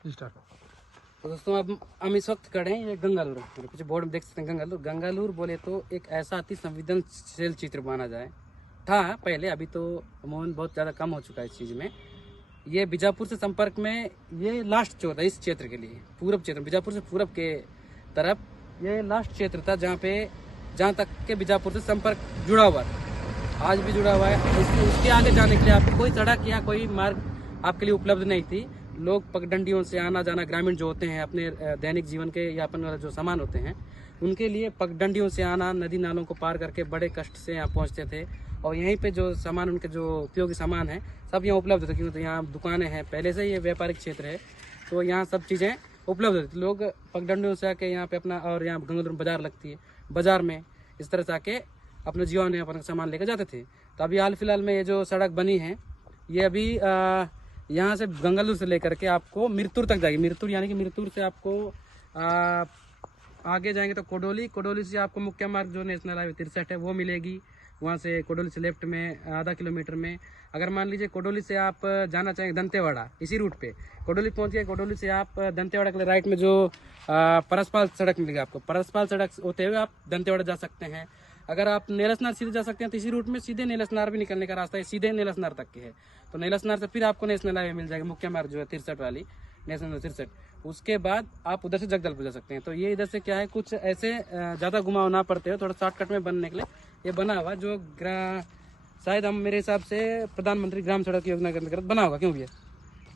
तो दोस्तों अब हम इस वक्त खड़े हैं ये गंगालूर, मेरे पीछे बोर्ड में देख सकते हैं गंगालूर। गंगालूर बोले तो एक ऐसा अति संवेदनशील चित्र माना जाए था पहले, अभी तो अमूमन बहुत ज़्यादा कम हो चुका है इस चीज़ में। ये बीजापुर से संपर्क में ये लास्ट जो था इस क्षेत्र के लिए, पूरब क्षेत्र, बीजापुर से पूरब के तरफ ये लास्ट क्षेत्र था जहाँ तक के बीजापुर से संपर्क जुड़ा हुआ था, आज भी जुड़ा हुआ है। उसके आगे जाने के लिए आपको कोई सड़क या कोई मार्ग आपके लिए उपलब्ध नहीं थी। लोग पगडंडियों से आना जाना, ग्रामीण जो होते हैं अपने दैनिक जीवन के यापन वाले जो सामान होते हैं उनके लिए पगडंडियों से आना, नदी नालों को पार करके बड़े कष्ट से यहाँ पहुँचते थे। और यहीं पे जो सामान, उनके जो उपयोगी सामान है सब यहाँ उपलब्ध थे, क्योंकि तो यहाँ दुकानें हैं, पहले से ये व्यापारिक क्षेत्र है तो यहाँ सब चीज़ें उपलब्ध थी। लोग पगडंडियों से आके यहाँ पे अपना, और यहाँ गंगालूर बाजार लगती है, बाजार में इस तरह से आके अपने जीवन में अपना सामान लेकर जाते थे। तो अभी हाल फिलहाल में ये जो सड़क बनी है ये अभी यहाँ से गंगालूर से लेकर के आपको मिरतुर तक जाएगी। मिरतुर यानी कि मिरतुर से आपको आगे जाएंगे तो कोडोली से आपको मुख्य मार्ग जो नेशनल हाईवे 63 है वो मिलेगी। वहाँ से कोडोली से लेफ्ट में आधा किलोमीटर में, अगर मान लीजिए कोडोली से आप जाना चाहेंगे दंतेवाड़ा, इसी रूट पे कोडोली पहुँच गए, कोडोली से आप दंतेवाड़ा के लिए राइट में जो परसपाल सड़क मिलेगी आपको, परसपाल सड़क होते हुए आप दंतेवाड़ा जा सकते हैं। अगर आप नेलसनार सीधे जा सकते हैं तो इसी रूट में सीधे नेलसनार भी निकलने का रास्ता है, सीधे नेलसनार तक के है। तो नेलसनार से फिर आपको नेशनल हाईवे मिल जाएगा, मुख्य मार्ग जो है 63 वाली, नेशनल 63। उसके बाद आप उधर से जगदलपुर जा सकते हैं। तो ये इधर से क्या है, कुछ ऐसे ज़्यादा घुमाव ना पड़ते हो, थोड़ा शॉर्टकट में बनने के लिए ये बना हुआ, जो शायद हम मेरे हिसाब से प्रधानमंत्री ग्राम सड़क योजना के अंतर्गत बना होगा, क्यों भैया।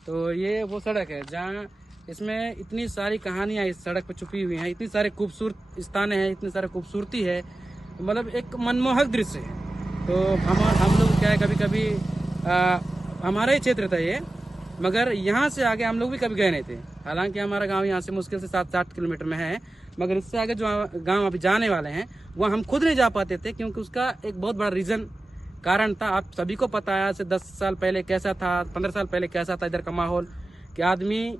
तो ये वो सड़क है जहाँ इसमें इतनी सारी कहानियाँ इस सड़क पर छुपी हुई हैं, इतनी सारे खूबसूरत स्थान हैं, इतनी सारी खूबसूरती है, मतलब एक मनमोहक दृश्य है। तो हम लोग क्या है, कभी कभी हमारा ही क्षेत्र था ये, मगर यहाँ से आगे हम लोग भी कभी गए नहीं थे। हालांकि हमारा गांव यहाँ से मुश्किल से 7-8 किलोमीटर में है, मगर इससे आगे जो गांव अभी जाने वाले हैं वहाँ हम खुद नहीं जा पाते थे, क्योंकि उसका एक बहुत बड़ा रीज़न कारण था। आप सभी को पता है, आज से 10 साल पहले कैसा था, 15 साल पहले कैसा था इधर का माहौल, कि आदमी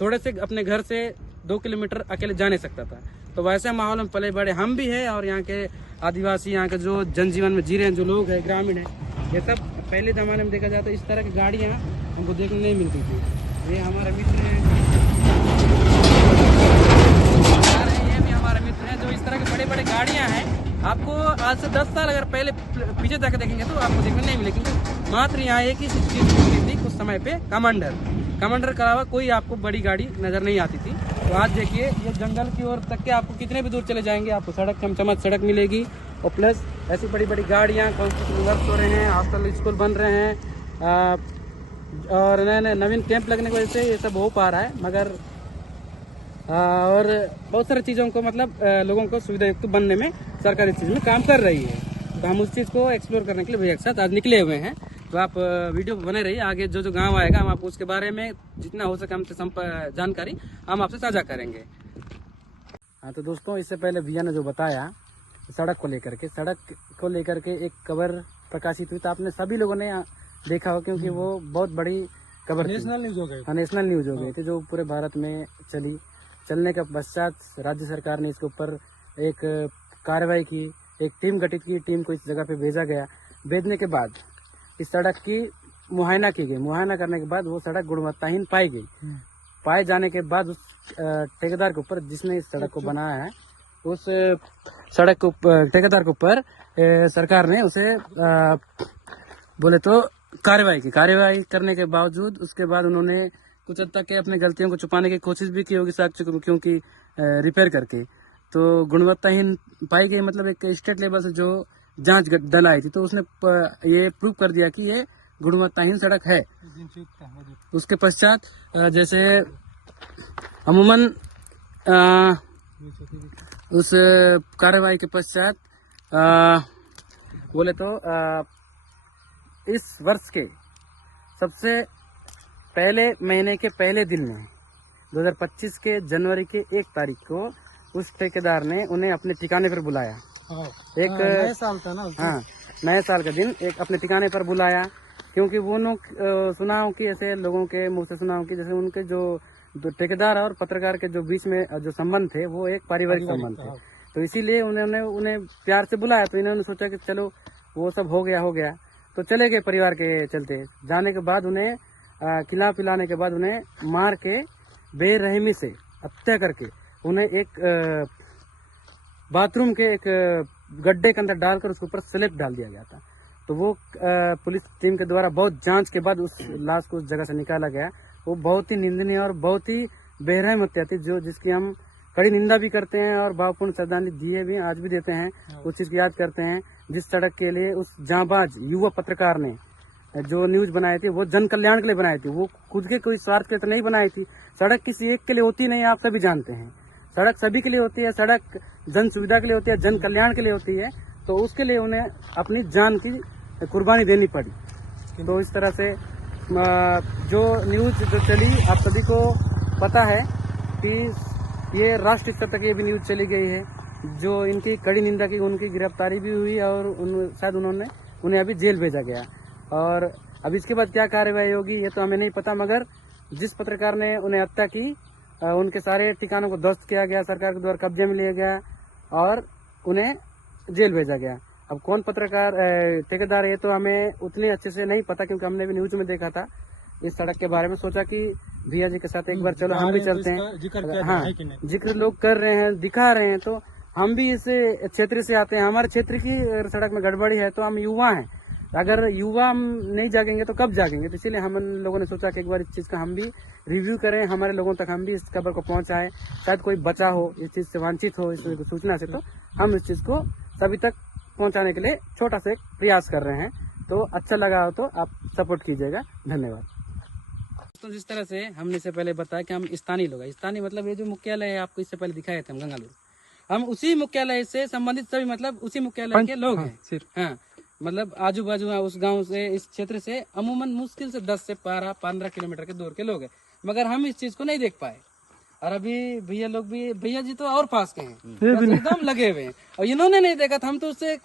थोड़े से अपने घर से 2 किलोमीटर अकेले जा नहीं सकता था। तो वैसे माहौल में पले बड़े हम भी हैं, और यहाँ के आदिवासी, यहाँ के जो जनजीवन में जी रहे हैं जो लोग हैं, ग्रामीण हैं, ये सब पहले ज़माने में देखा जाए तो इस तरह की गाड़ियाँ हमको देखने नहीं मिलती थी। ये हमारे मित्र हैं, ये भी हमारे मित्र हैं, जो इस तरह की बड़े बड़े गाड़ियाँ हैं आपको आज से 10 साल अगर पहले पीछे जाकर देखेंगे तो आपको देखने नहीं मिलेगी। मात्र यहाँ एक ही चीज़ थी उस समय पे, कमांडर के अलावा कोई आपको बड़ी गाड़ी नज़र नहीं आती थी। तो आज देखिए ये जंगल की ओर तक के आपको कितने भी दूर चले जाएंगे आपको सड़क, चमचमात सड़क मिलेगी, और प्लस ऐसी बड़ी बड़ी गाड़ियाँ, कंस्ट्रक्शन वर्क हो रहे हैं, हॉस्टल स्कूल बन रहे हैं, और नए नवीन कैंप लगने की वजह से ये सब हो पा रहा है। मगर और बहुत सारी चीज़ों को मतलब लोगों को सुविधा युक्त बनने में सरकार इस चीज़ में काम कर रही है। तो हम उस चीज़ को एक्सप्लोर करने के लिए भैया के साथ आज निकले हुए हैं। तो आप वीडियो बने रहिए, आगे जो जो गांव आएगा हम आपको उसके बारे में जितना हो सके हमसे जानकारी हम आपसे साझा करेंगे। हाँ तो दोस्तों, इससे पहले भैया ने जो बताया सड़क को लेकर के एक खबर प्रकाशित हुई, तो आपने सभी लोगों ने देखा हो, क्योंकि वो बहुत बड़ी खबर नेशनल न्यूज हो गई। हाँ, नेशनल न्यूज हो गई थी, जो पूरे भारत में चलने के पश्चात राज्य सरकार ने इसके ऊपर एक कार्रवाई की, एक टीम गठित की, टीम को इस जगह पे भेजा गया। भेजने के बाद इस सड़क की मुआयना की गई, मुआयना करने के बाद वो सड़क गुणवत्ताहीन पाई गई। पाए जाने के बाद उस ठेकेदार के ऊपर, जिसने इस सड़क को बनाया है, उस सड़क के ऊपर ठेकेदार के ऊपर सरकार ने उसे बोले तो कार्रवाई करने के बावजूद उसके बाद उन्होंने कुछ हद तक अपनी गलतियों को छुपाने की कोशिश भी की होगी, क्योंकि रिपेयर करके तो गुणवत्ताहीन पाई गई। मतलब एक स्टेट लेवल से जो जांच दल आई थी तो उसने ये प्रूव कर दिया कि ये गुणवत्ताहीन सड़क है। उसके पश्चात जैसे अमूमन उस कार्रवाई के पश्चात बोले तो इस वर्ष के सबसे पहले महीने के पहले दिन में 2025 के जनवरी के 1 तारीख को उस ठेकेदार ने उन्हें अपने ठिकाने पर बुलाया। एक नया साल था ना, हाँ, नए साल का दिन एक अपने ठिकाने पर बुलाया, क्योंकि वो लोग सुना हो कि ऐसे लोगों के मुंह से सुना हो कि जैसे उनके जो ठेकेदार और पत्रकार के जो बीच में जो संबंध थे वो एक पारिवारिक संबंध थे। तो इसीलिए उन्होंने उन्हें प्यार से बुलाया। तो इन्होंने सोचा कि चलो वो सब हो गया तो चले गए परिवार के चलते। जाने के बाद उन्हें खिला पिलाने के बाद उन्हें मार के बेरहमी से हत्या करके उन्हें एक बाथरूम के एक गड्ढे के अंदर डालकर उसके ऊपर स्लेब डाल दिया गया था। तो वो पुलिस टीम के द्वारा बहुत जांच के बाद उस लाश को उस जगह से निकाला गया। वो बहुत ही निंदनीय और बहुत ही बेरहम हत्या थी, जो जिसकी हम कड़ी निंदा भी करते हैं और भावपूर्ण श्रद्धांजलि दिए भी आज भी देते हैं। उस चीज की याद करते हैं जिस सड़क के लिए उस जांबाज युवा पत्रकार ने जो न्यूज बनाई थी वो जन कल्याण के लिए बनाई थी। वो खुद के कोई स्वार्थ के लिए तो नहीं बनाई थी। सड़क किसी एक के लिए होती नहीं, आप सभी जानते हैं। सड़क सभी के लिए होती है, सड़क जन सुविधा के लिए होती है, जन कल्याण के लिए होती है। तो उसके लिए उन्हें अपनी जान की कुर्बानी देनी पड़ी। तो इस तरह से जो न्यूज जो चली, आप सभी को पता है कि ये राष्ट्रीय स्तर तक ये भी न्यूज चली गई है। जो इनकी कड़ी निंदा की, उनकी गिरफ्तारी भी हुई और शायद उन्हें अभी जेल भेजा गया। और अब इसके बाद क्या कार्रवाई होगी ये तो हमें नहीं पता, मगर जिस पत्रकार ने उन्हें हत्या की उनके सारे ठिकानों को ध्वस्त किया गया, सरकार के द्वारा कब्जे में लिया गया और उन्हें जेल भेजा गया। अब कौन पत्रकार ठेकेदार ये तो हमें उतने अच्छे से नहीं पता, क्योंकि हमने भी न्यूज में देखा था इस सड़क के बारे में। सोचा कि भैया जी के साथ एक बार चलो हम भी चलते हैं। हाँ, जिक्र लोग कर रहे हैं, दिखा रहे हैं, तो हम भी इस क्षेत्र से आते हैं। हमारे क्षेत्र की सड़क में गड़बड़ी है तो हम युवा हैं। अगर युवा हम नहीं जागेंगे तो कब जागेंगे? तो इसीलिए हम लोगों ने सोचा कि एक बार इस चीज का हम भी रिव्यू करें, हमारे लोगों तक हम भी इस खबर को पहुंचाएं। शायद कोई बचा हो इस चीज से, वंचित हो इस सूचना से, तो हम इस चीज को सभी तक पहुंचाने के लिए छोटा सा एक प्रयास कर रहे हैं। तो अच्छा लगा हो तो आप सपोर्ट कीजिएगा। धन्यवाद। तो जिस तरह से हमने इससे पहले बताया कि हम स्थानीय लोग हैं, स्थानीय मतलब ये जो मुख्यालय है आपको इससे पहले दिखाए थे हम गंगालूर, हम उसी मुख्यालय से संबंधित सभी मतलब उसी मुख्यालय के लोग हैं। हाँ, मतलब आजू बाजू उस गांव से, इस क्षेत्र से अमूमन मुश्किल से 10 से 15 किलोमीटर के दूर के लोग हैं, मगर हम इस चीज को नहीं देख पाए। और अभी भैया लोग भी, भैया जी तो और पास के हैं, एकदम लगे हुए हैं, और इन्होंने नहीं देखा था। हम तो उससे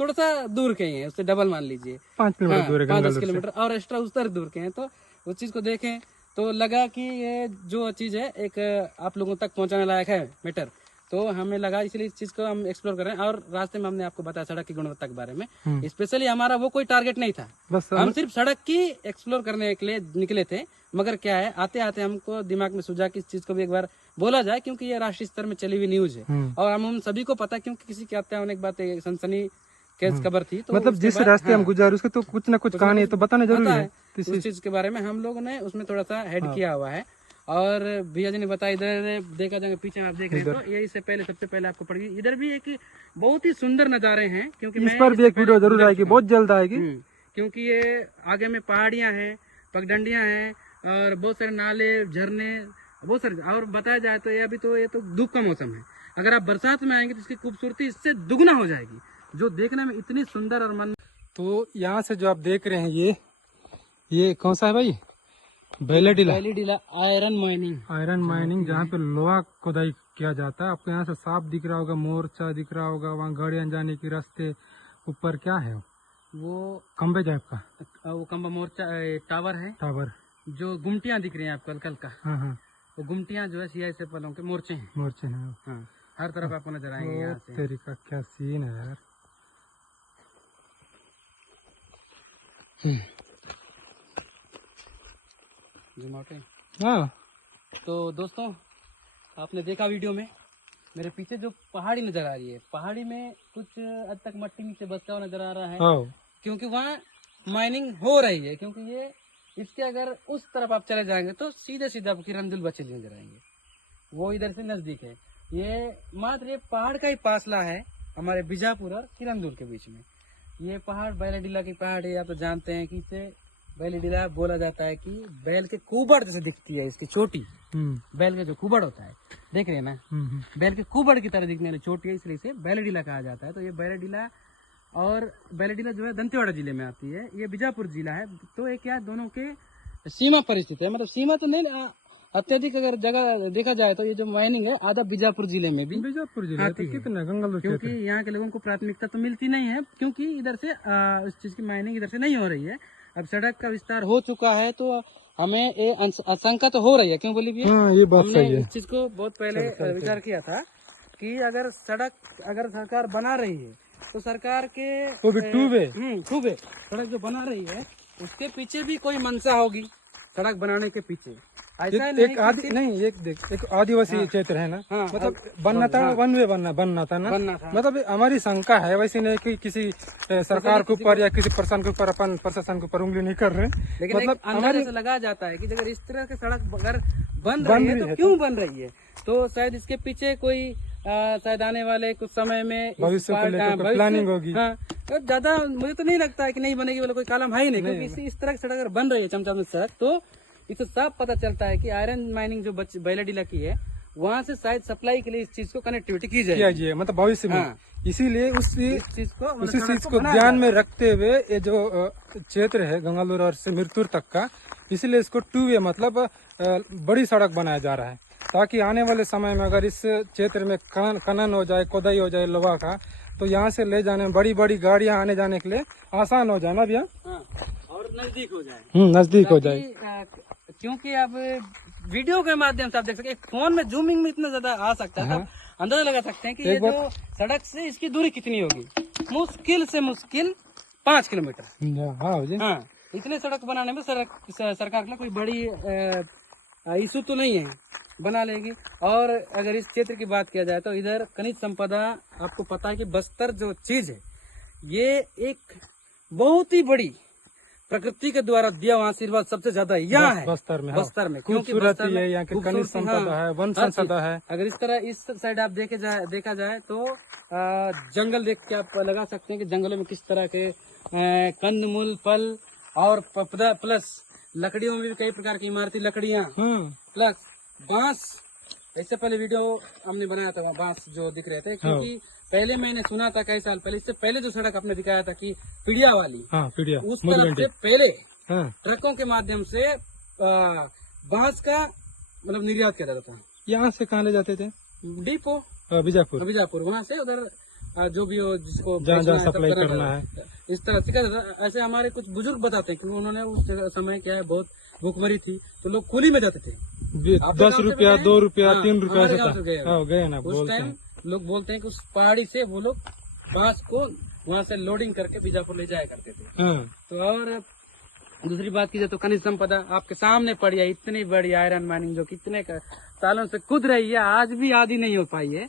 थोड़ा सा दूर के ही हैं, उससे डबल मान लीजिए 5 किलोमीटर और एक्स्ट्रा उस तरह दूर के हैं। तो उस चीज को देखें तो लगा कि ये जो चीज है एक आप लोगों तक पहुंचाने लायक है मैटर। तो हमें लगा इसलिए इस चीज को हम एक्सप्लोर कर रहे हैं। और रास्ते में हमने आपको बताया सड़क की गुणवत्ता के बारे में। स्पेशली हमारा वो कोई टारगेट नहीं था, हम सिर्फ सड़क की एक्सप्लोर करने के लिए निकले थे। मगर क्या है, आते आते हमको दिमाग में सूझा कि इस चीज को भी एक बार बोला जाए, क्योंकि ये राष्ट्रीय स्तर में चली हुई न्यूज है और हम सभी को पता, क्योंकि किसी की हत्या होने के बाद सनसनी केस खबर थी। तो मतलब जिस रास्ते हम गुजारे उसके तो कुछ न कुछ कहानी तो बताना जरूरी है। उस चीज के बारे में हम लोगों ने उसमें थोड़ा सा हेड किया हुआ है। और भैया जी ने बताया, इधर देखा जाएगा पीछे आप देख रहे हैं, तो ये इससे पहले सबसे पहले आपको पड़ गई। इधर भी एक बहुत ही सुंदर नजारे हैं, क्योंकि इस पर भी एक वीडियो जरूर आएगी, बहुत जल्द आएगी। क्योंकि ये आगे में पहाड़ियां हैं, पगडंडियां हैं और बहुत सारे नाले, झरने, बहुत सारे। और बताया जाए तो ये तो धूप का मौसम है, अगर आप बरसात में आएंगे तो इसकी खूबसूरती इससे दुगना हो जाएगी, जो देखने में इतनी सुंदर और मन। तो यहाँ से जो आप देख रहे हैं ये कौन सा है भाई? बैलेडीला आयरन माइनिंग जहाँ पे लोहा खुदाई किया जाता है। आपको यहाँ से साफ दिख रहा होगा, मोर्चा दिख रहा होगा, वहाँ गाड़ियाँ जाने के रास्ते। ऊपर क्या है वो खंबे टाइप का, वो खंबा मोर्चा टावर है, टावर जो गुमटियाँ दिख रही हैं आपको हल्का हल्का। हाँ, वो गुमटियाँ जो है CISF वालों के मोर्चे हैं। हाँ, हर तरफ आपको नजर आएंगे यहाँ से। तेरी का क्या सीन है यार। हाँ, तो दोस्तों आपने देखा वीडियो में, मेरे पीछे जो पहाड़ी नजर आ रही है, पहाड़ी में कुछ हद तक मट्टी नीचे बसता हुआ नजर आ रहा है, क्योंकि वहाँ माइनिंग हो रही है। क्योंकि ये इसके अगर उस तरफ आप चले जाएंगे तो सीधे सीधे आपको किरंदुल बचे नजर आएंगे, वो इधर से नजदीक है। ये मात्र ये पहाड़ का ही फासला है हमारे बीजापुर और किरंदुल के बीच में। ये पहाड़ बैलेडीला की पहाड़ है, आप तो जानते हैं कि इसे बैलेडीला बोला जाता है कि बैल के कुबड़ जैसे दिखती है इसकी चोटी। बैल का जो कुबड़ होता है, देख रहे हैं ना, बैल के कुबड़ की तरह दिखने वाली चोटी है, इसलिए इसे बैलेडीला कहा जाता है। तो ये बैलेडीला और बैलेडीला जो है दंतेवाड़ा जिले में आती है, ये बीजापुर जिला है। तो ये क्या दोनों के सीमा परिस्थिति है, मतलब सीमा तो नहीं, अत्यधिक अगर जगह देखा जाए तो ये जो माइनिंग है आधा बीजापुर जिले में भी, बीजापुर जिले तो कितना गंगालूर, क्योंकि यहाँ के लोगों को प्राथमिकता तो मिलती नहीं है, क्योंकि इधर से इस चीज की माइनिंग इधर से नहीं हो रही है। अब सड़क का विस्तार हो चुका है तो हमें ये आशंका तो हो रही है, क्यों बोली भैया? हाँ, ये बात सही है। इस चीज को बहुत पहले विचार किया था कि अगर सरकार बना रही है तो सरकार के टूबे सड़क जो बना रही है उसके पीछे भी कोई मंशा होगी। सड़क बनाने के पीछे एक आदिवासी क्षेत्र है ना, मतलब बनना था, वन वे बनना था ना, मतलब हमारी शंका है, वैसे नहीं कि किसी सरकार के ऊपर या किसी प्रशासन के ऊपर, अपन प्रशासन के ऊपर उंगली नहीं कर रहे, लेकिन मतलब हमारे से लगा जाता है कि अगर इस तरह की सड़क अगर बन रही है तो क्यों बन रही है, तो शायद इसके पीछे कोई शायद आने वाले कुछ समय में भविष्य को लेकर प्लानिंग होगी। हाँ, तो ज्यादा मुझे तो नहीं लगता है कि नहीं बनेगी, वाला कोई कालम है ही नहीं, क्योंकि इस तरह की सड़क अगर बन रही है चमचम सड़क, तो इससे साफ पता चलता है कि आयरन माइनिंग जो बैलाडीला की है, वहाँ से शायद सप्लाई के लिए इस चीज को कनेक्टिविटी की जाए, मतलब भविष्य में। इसीलिए उसी चीज को ध्यान में रखते हुए ये जो क्षेत्र है गंगालूर और से मिरतुर तक का, इसीलिए इसको 2 वे मतलब बड़ी सड़क बनाया जा रहा है, ताकि आने वाले समय में अगर इस क्षेत्र में खनन हो जाए, खोदाई हो जाए लोहा का, तो यहाँ से ले जाने में बड़ी बड़ी गाड़ियाँ आने जाने के लिए आसान हो जाए ना भैया, और नजदीक हो जाए, नजदीक हो जाए। क्योंकि अब वीडियो के माध्यम से आप देख सकते हैं, फोन में जूमिंग में इतना ज्यादा आ सकता है, तब अंदाजा लगा सकते हैं कि ये जो सड़क से इसकी दूरी कितनी होगी, मुश्किल से मुश्किल 5 किलोमीटर। हाँ, इतने सड़क बनाने में सरकार के लिए कोई बड़ी इशू तो नहीं है, बना लेगी। और अगर इस क्षेत्र की बात किया जाए तो इधर खनिज संपदा, आपको पता है कि बस्तर जो चीज है, ये एक बहुत ही बड़ी प्रकृति के द्वारा दिया हुआ आशीर्वाद सबसे ज्यादा यहाँ है बस्तर में, क्योंकि बस्तर में यहाँ की खनिज संपदा है, वन संपदा है। अगर इस तरह इस साइड आप देखा जाए तो जंगल देख के आप लगा सकते हैं कि जंगलों में किस तरह के कंदमूल, फल और प्लस लकड़ियों में भी कई प्रकार की इमारती लकड़ियाँ, प्लस बांस। इससे पहले वीडियो हमने बनाया था बांस जो दिख रहे थे, क्योंकि पहले मैंने सुना था कई साल पहले, इससे पहले जो सड़क आपने दिखाया था कि पिड़िया वाली, उस तरफ से पहले ट्रकों के माध्यम से बांस का मतलब निर्यात किया जाता था। यहाँ से कहाँ ले जाते थे? डिपो बीजापुर, वहाँ से उधर जो भी हो जिसको जहाँ सप्लाई करना है, इस तरह से। ऐसे हमारे कुछ बुजुर्ग बताते हैं कि उन्होंने उस समय क्या है, बहुत भूखमरी थी, तो लोग कूली में जाते थे, 10 रुपया 2 रुपया 3 रुपया गए ना। उस टाइम लोग बोलते हैं कि उस पहाड़ी से वो लोग बांस को वहाँ से लोडिंग करके बीजापुर ले जाया करते थे। तो और दूसरी बात की जाए तो खनिज संपदा आपके सामने पड़ी है, इतनी बड़ी आयरन माइनिंग जो कितने सालों से कूद रही है, आज भी आदि नहीं हो पाई है।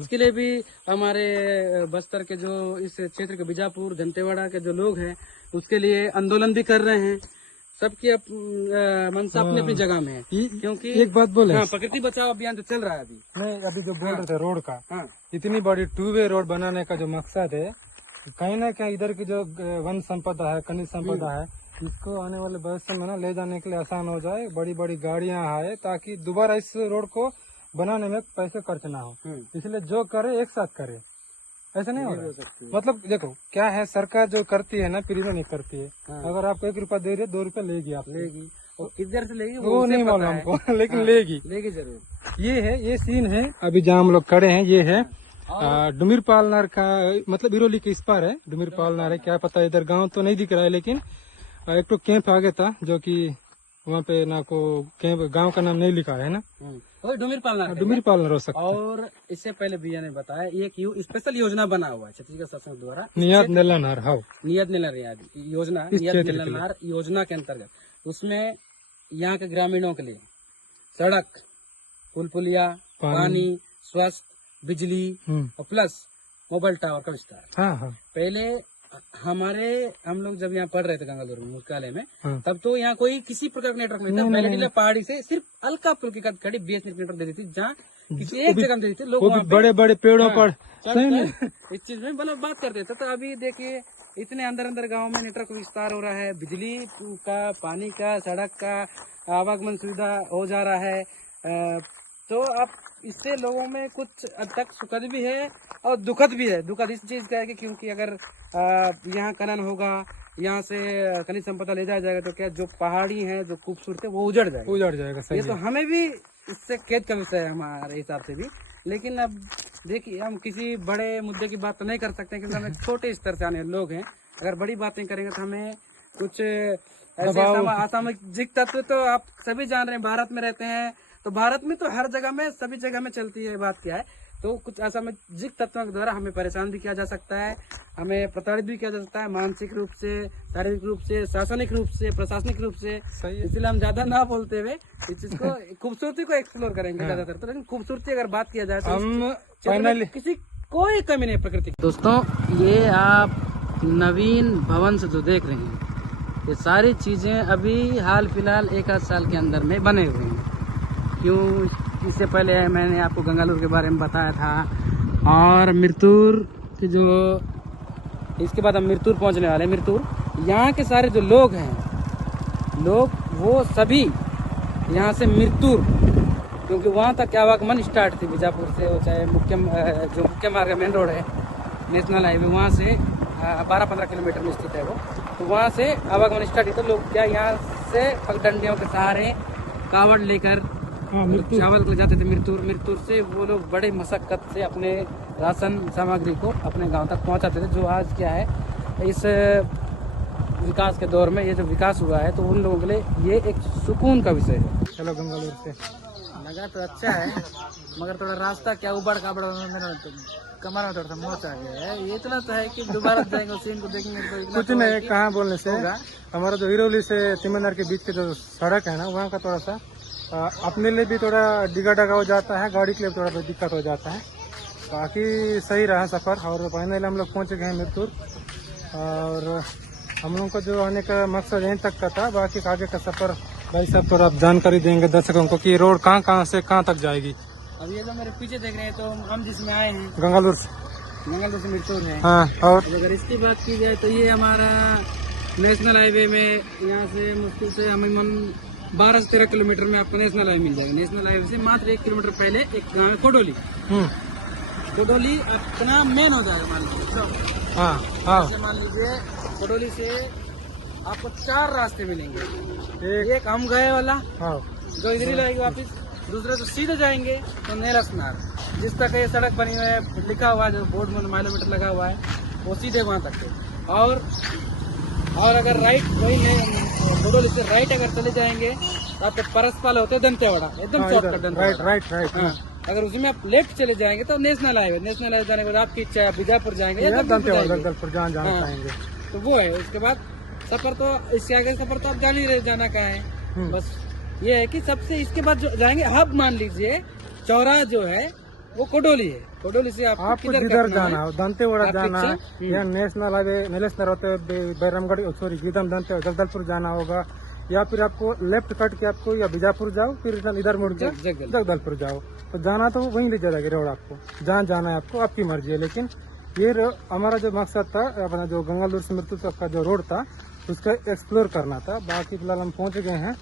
इसके लिए भी हमारे बस्तर के जो इस क्षेत्र के बीजापुर दंतेवाड़ा के जो लोग हैं, उसके लिए आंदोलन भी कर रहे हैं। सबकी मनसा अपनी अपनी जगह में है, क्योंकि एक बात बोले, प्रकृति बचाओ अभियान तो चल रहा है अभी। नहीं, अभी जो बोल रहे थे रोड का, इतनी बड़ी 2 वे रोड बनाने का जो मकसद है, कहीं ना कहीं इधर की जो वन संपदा है, खनिज संपदा है, इसको आने वाले भविष्य में ना ले जाने के लिए आसान हो जाए, बड़ी बड़ी गाड़ियां आए, ताकि दोबारा इस रोड को बनाने में पैसे खर्च ना हो। इसलिए जो करे एक साथ करे, ऐसा नहीं हो सकता। मतलब देखो क्या है, सरकार जो करती है ना, फ्री में नहीं करती है। अगर आपको 1 रुपया दे रही है, 2 रुपया लेगी, आप लेगी, और किधर से लेगी वो नहीं मालूम हमको, लेकिन लेगी जरूर। ये है, ये सीन है अभी जहाँ हम लोग खड़े हैं। ये है डुमिर पालनार का, मतलब इरोली के इस पार है डुमिर पालनार है, क्या पता इधर गाँव तो नहीं दिख रहा है, लेकिन एक तो कैंप आगे था जो कि वहाँ पे ना को कैंप, गांव का नाम नहीं लिखा है ना, डुमिर पालनार हो सकता है। और इससे पहले भैया ने बताया एक स्पेशल योजना बना हुआ है छत्तीसगढ़ शासन द्वारा, नियत नेलानार योजना, योजना के अंतर्गत, उसमें यहाँ के ग्रामीणों के लिए सड़क, पुल पुलिया, पानी, स्वास्थ्य, बिजली और प्लस मोबाइल टावर का विस्तार। पहले हम लोग जब यहाँ पढ़ रहे थे गंगालूर में मुख्यालय में, तब तो यहाँ कोई किसी प्रकार का नेटवर्क नहीं था। बैलाडीला पहाड़ी से सिर्फ अलकापुर की खड़ी BSNL नेटवर्क दे दी थी, जहाँ किसी एक जगह दे दी थी, लोग बड़े बड़े पेड़ों पर इस चीज में मतलब बात करते थे। तो अभी देखिए इतने अंदर गाँव में नेटवर्क विस्तार हो रहा है, बिजली का, पानी का, सड़क का आवागमन सुविधा हो जा रहा है। तो अब इससे लोगों में कुछ हद तक सुखद भी है और दुखद भी है। दुखद इस चीज का है कि क्योंकि अगर यहाँ खनन होगा, यहाँ से खनिज संपदा ले जाया जाएगा, तो क्या जो पहाड़ी है, जो खूबसूरत है, वो उजड़ जाएगा। ये तो हमें भी इससे खेद का विषय है हमारे हिसाब से भी। लेकिन अब देखिए, हम किसी बड़े मुद्दे की बात तो नहीं कर सकते, क्योंकि हम एक छोटे स्तर से आने लोग हैं। अगर बड़ी बातें करेंगे तो हमें कुछ ऐसे असामाजिक तत्व, तो आप सभी जान रहे हैं, भारत में रहते हैं, तो भारत में तो हर जगह में, सभी जगह में चलती है। बात क्या है, तो कुछ असामाजिक तत्वों के द्वारा हमें परेशान भी किया जा सकता है, हमें प्रताड़ित भी किया जा सकता है, मानसिक रूप से, शारीरिक रूप से, शासनिक रूप से, प्रशासनिक रूप से। सही है। इसलिए हम ज्यादा ना बोलते हुए इस चीज को खूबसूरती को एक्सप्लोर करेंगे ज्यादातर। तो लेकिन खूबसूरती अगर बात किया जाए तो हम फाइनली फाइनली किसी कोई कमी नहीं प्रकृति की। दोस्तों, ये आप नवीन भवन से जो देख रहे हैं, ये सारी चीजें अभी हाल फिलहाल 1 आध साल के अंदर में बने हुए हैं। क्यों, इससे पहले मैंने आपको गंगालूर के बारे में बताया था, और मिरतुर की जो, इसके बाद हम मिरतुर पहुंचने वाले हैं। मिरतुर, यहाँ के सारे जो लोग हैं, वो सभी यहाँ से मिरतुर, क्योंकि वहाँ तक आवागमन स्टार्ट थी बीजापुर से, वो चाहे जो मुख्य मार्ग मेन रोड है, नेशनल हाईवे, वहाँ से 12-15 किलोमीटर में स्थित है वो। तो वहाँ से आवागमन स्टार्ट हुई। तो लोग क्या यहाँ से पगडंडियों के सहारे कावड़ लेकर चावल को जाते थे मिरतुर। मिरतुर से वो लोग बड़े मशक्कत से अपने राशन सामग्री को अपने गांव तक पहुंचाते थे। जो आज क्या है, इस विकास के दौर में ये जो विकास हुआ है, तो उन लोगों के लिए ये एक सुकून का विषय है। चलो गंगालूर से लगा तो अच्छा है, मगर थोड़ा रास्ता क्या उबड़ खाबड़, कमर में थोड़ा सा मोच आ गया है। ये इतना तो है कि दोबारा जाएंगे उस सीन को देखेंगे तो इतना कुछ तो है नहीं, कि कहाँ बोलने से होगा। हमारा जो हिरोली से तिमनार के बीच के जो सड़क है ना, वहाँ का थोड़ा सा अपने लिए भी थोड़ा डिगा डगा हो जाता है, गाड़ी के लिए थोड़ा दिक्कत हो जाता है। बाकी सही रहा सफर, और फाइनली हम लोग पहुँच गए हैं मिरतुर। और हम लोग को जो आने का मकसद यहीं तक का था, बाकी आगे का सफर भाई साहब थोड़ा जानकारी देंगे दर्शकों को कि रोड कहाँ से कहाँ तक जाएगी। अब ये जो मेरे पीछे देख रहे हैं, तो हम जिसमें आए हैं गंगालूर से, मंगलदूर से मिरतुर है। हाँ। और अगर इसकी बात की जाए तो ये हमारा नेशनल हाईवे में, यहाँ से मुश्किल से अमूमन 12 से 13 किलोमीटर में आपको नेशनल हाईवे मिल जाएगा। नेशनल हाईवे से मात्र 1 किलोमीटर पहले एक गाँव है कोडोली। कोडोली अपना मेन हो जाएगा, मान लीजिए। हाँ हाँ, मान लीजिए कोडोली से आपको 4 रास्ते मिलेंगे। एक हम गए वाला, हाँ, जो इधर ही लगेगा वापिस। दूसरे तो सीधे जाएंगे तो नेरसनार, जिस तक ये सड़क बनी हुई है, लिखा हुआ है जो बोर्ड में माइलोमीटर लगा हुआ है, वो सीधे वहाँ तक है। और अगर राइट वही नहीं, कोडोली से राइट अगर चले जाएंगे तो आपके परसपाल होते दंतेवाड़ा, एकदम शॉर्टकट दंतेवाड़ा। राइट। हाँ, अगर उसमें आप लेफ्ट चले जाएंगे तो नेशनल हाईवे जाने के बाद आपकी इच्छा है बीजापुर जाएंगे या जगदलपुर जहाँ जाना हाँ। चाहेंगे तो वो है। उसके बाद सफर तो, इसके आगे सफर तो आप जान ही रहे जाना का है। बस ये है कि सबसे इसके बाद जो जाएंगे, हब मान लीजिए चौराहा जो है वो कोडोली है। कोडोली से आपको जिधर जाना है, दंतेवाड़ा जाना है, या नेशनल हाईवे नेशनल होते बैरमगढ़, सॉरी गीदम दंते जगदलपुर जाना होगा, या फिर आपको लेफ्ट कट के आपको या बीजापुर जाओ, फिर इधर मुड़ के जगदलपुर जाओ। तो जाना तो वहीं ले जाएगी रोड, आपको जहाँ जाना है आपको, आपकी मर्जी है। लेकिन ये हमारा जो मकसद था, अपना जो गंगालूर से मिरतुर तक का जो रोड था, उसका एक्सप्लोर करना था। बाकी फिलहाल हम पहुँच गए हैं,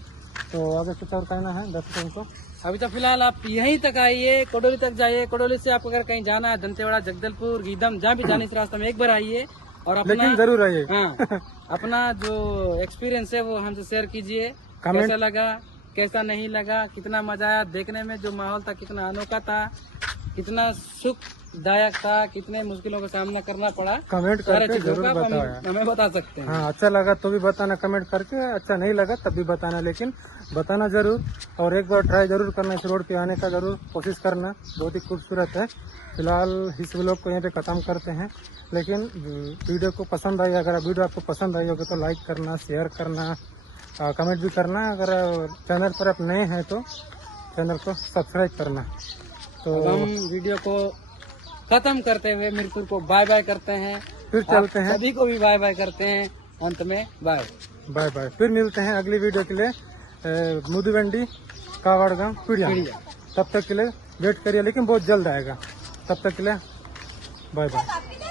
तो आगे कुछ और कहना है दर्शकों को? अभी तो फिलहाल आप यहीं तक आइए, कोडोली तक जाइए। कोडोली से आपको अगर कहीं जाना है, दंतेवाड़ा, जगदलपुर, गीदम, जहाँ भी जाने इस रास्ते में एक बार आइए और अपना, लेकिन जरूर आइए। हाँ, अपना जो एक्सपीरियंस है वो हमसे शेयर कीजिए। कैसा लगा, कैसा नहीं लगा, कितना मजा आया देखने में, जो माहौल था कितना अनोखा था, कितना सुखदायक था, कितने मुश्किलों का सामना करना पड़ा, कमेंट करके जरूर बताया। हमें बता सकते हैं। हाँ, अच्छा लगा तो भी बताना कमेंट करके, अच्छा नहीं लगा तब भी बताना, लेकिन बताना जरूर। और एक बार ट्राई जरूर करना, इस रोड पे आने का जरूर कोशिश करना, बहुत ही खूबसूरत है। फिलहाल इस व्लॉग को यहीं पे खत्म करते हैं, लेकिन वीडियो को पसंद आई, अगर वीडियो आपको पसंद आई होगी तो लाइक करना, शेयर करना, कमेंट भी करना। अगर चैनल पर आप नए हैं तो चैनल को सब्सक्राइब करना। तो हम वीडियो को खत्म करते हुए मिरतुर को बाय बाय करते हैं, फिर चलते हैं, सभी को भी बाय बाय करते हैं। अंत में बाय बाय। फिर मिलते हैं अगली वीडियो के लिए, मुदुवंडी, कावड़गांव, पीड़िया। तब तक के लिए वेट करिए, लेकिन बहुत जल्द आएगा। तब तक के लिए बाय बाय।